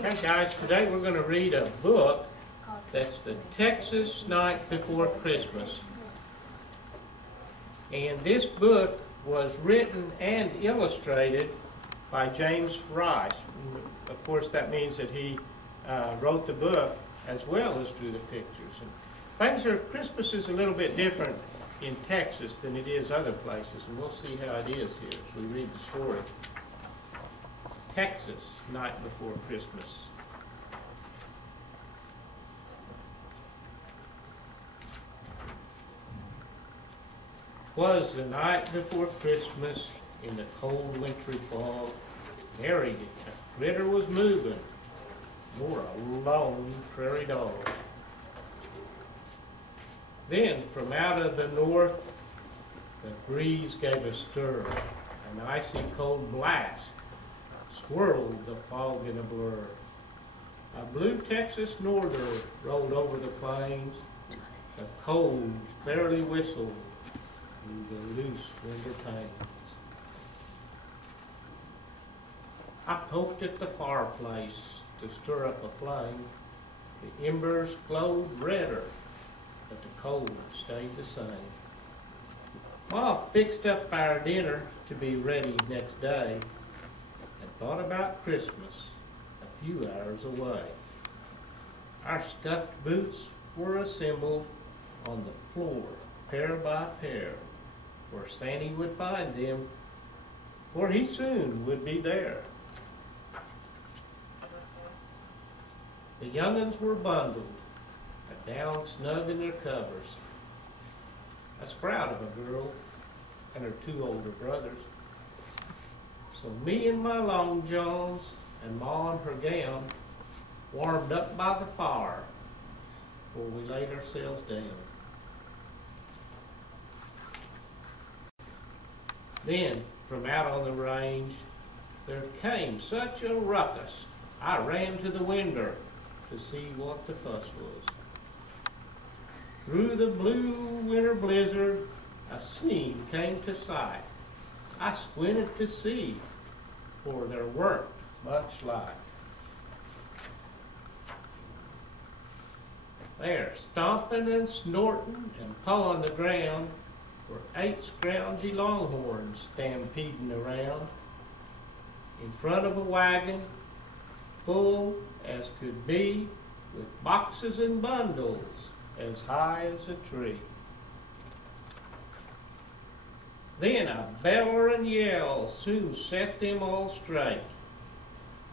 Hey guys, today we're going to read a book that's the Texas Night Before Christmas. And this book was written and illustrated by James Rice. Of course, that means that he wrote the book as well as drew the pictures. And Christmas is a little bit different in Texas than it is other places, and we'll see how it is here as we read the story. Texas, Night Before Christmas. 'Twas the night before Christmas in the cold wintry fog. Nary a critter was moving, nor a lone prairie dog. Then from out of the north the breeze gave a stir, an icy cold blast swirled the fog in a blur. A blue Texas norther rolled over the plains. The cold fairly whistled through the loose winter panes. I poked at the fireplace to stir up a flame. The embers glowed redder, but the cold stayed the same. Ma fixed up our dinner to be ready next day, and thought about Christmas a few hours away. Our stuffed boots were assembled on the floor, pair by pair, where Santy would find them, for he soon would be there. The young'uns were bundled, down snug in their covers. A sprout of a girl and her two older brothers. So me and my long johns and Ma in her gown warmed up by the fire before we laid ourselves down. Then from out on the range there came such a ruckus, I ran to the window to see what the fuss was. Through the blue winter blizzard, a scene came to sight. I squinted to see, for there weren't much light. There, stomping and snorting and pawing the ground, were 8 scroungy longhorns stampeding around. In front of a wagon, full as could be, with boxes and bundles as high as a tree. Then a beller and yell soon set them all straight,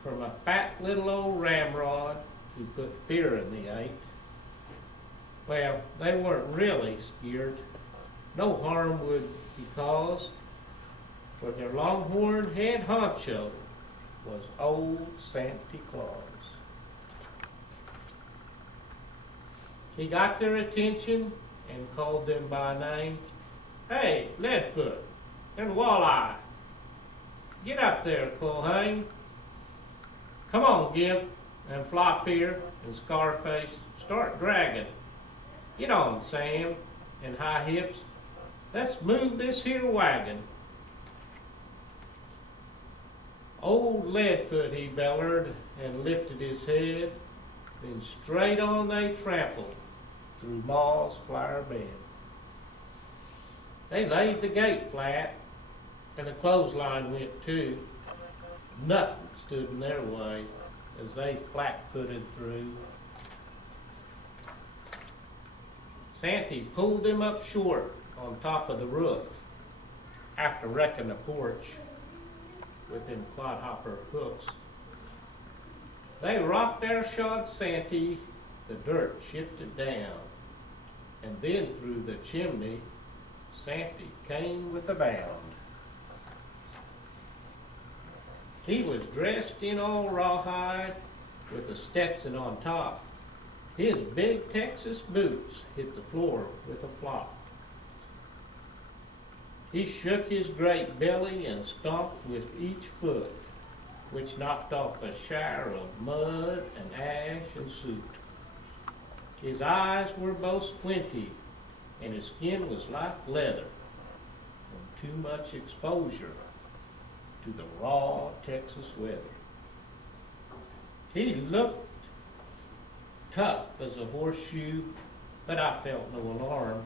from a fat little old ramrod who put fear in the 8. Well, they weren't really scared. No harm would be caused, for their longhorn head honcho was old Santy Claus. He got their attention and called them by name. Hey, Leadfoot and Walleye, get up there, Culhane. Come on, Gimp and Flop-Ear and Scarface, start dragging. Get on, Sam and High Hips. Let's move this here wagon. Old Leadfoot, he bellered and lifted his head. Then straight on they trampled through Ma's flower bed. They laid the gate flat, and the clothesline went too. Nothing stood in their way as they flat-footed through. Santy pulled them up short on top of the roof, after wrecking the porch with them clodhopper hoofs. They rocked their shod Santy, the dirt shifted down, and then through the chimney Santy came with a bound. He was dressed in all rawhide with a Stetson on top. His big Texas boots hit the floor with a flop. He shook his great belly and stomped with each foot, which knocked off a shower of mud and ash and soot. His eyes were both squinty, and his skin was like leather from too much exposure to the raw Texas weather. He looked tough as a horseshoe, but I felt no alarm,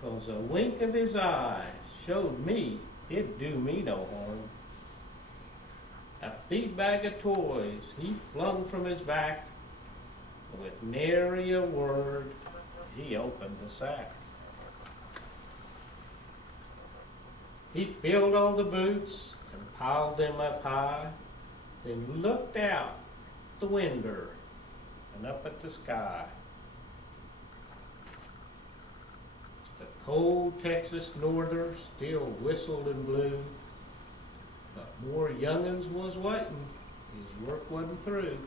'cause a wink of his eye showed me it'd do me no harm. A feed bag of toys he flung from his back, with nary a word he opened the sack. He filled all the boots and piled them up high, then looked out the window and up at the sky. The cold Texas norther still whistled and blew, but more young'uns was waiting, his work wasn't through.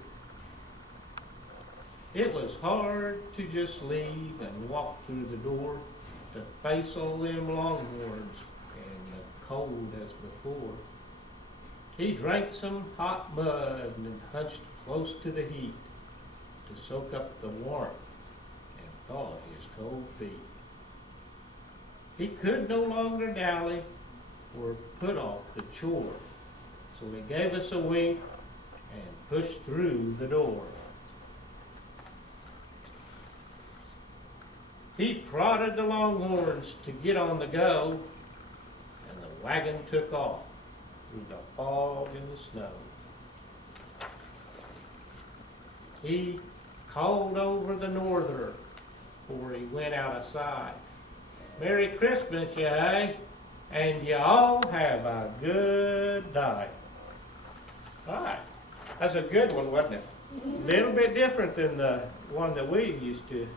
It was hard to just leave and walk through the door, to face all them longhorns and the cold as before. He drank some hot mud and hunched close to the heat, to soak up the warmth and thaw his cold feet. He could no longer dally or put off the chore, so he gave us a wink and pushed through the door. He prodded the longhorns to get on the go, and the wagon took off through the fog and the snow. He called over the norther before he went out of sight. Merry Christmas, ye hey, and you all have a good night. All right, that's a good one, wasn't it? A little bit different than the one that we used to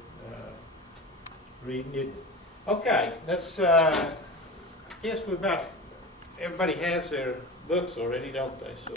read, didn't it? Okay, let's, guess everybody has their books already, don't they? So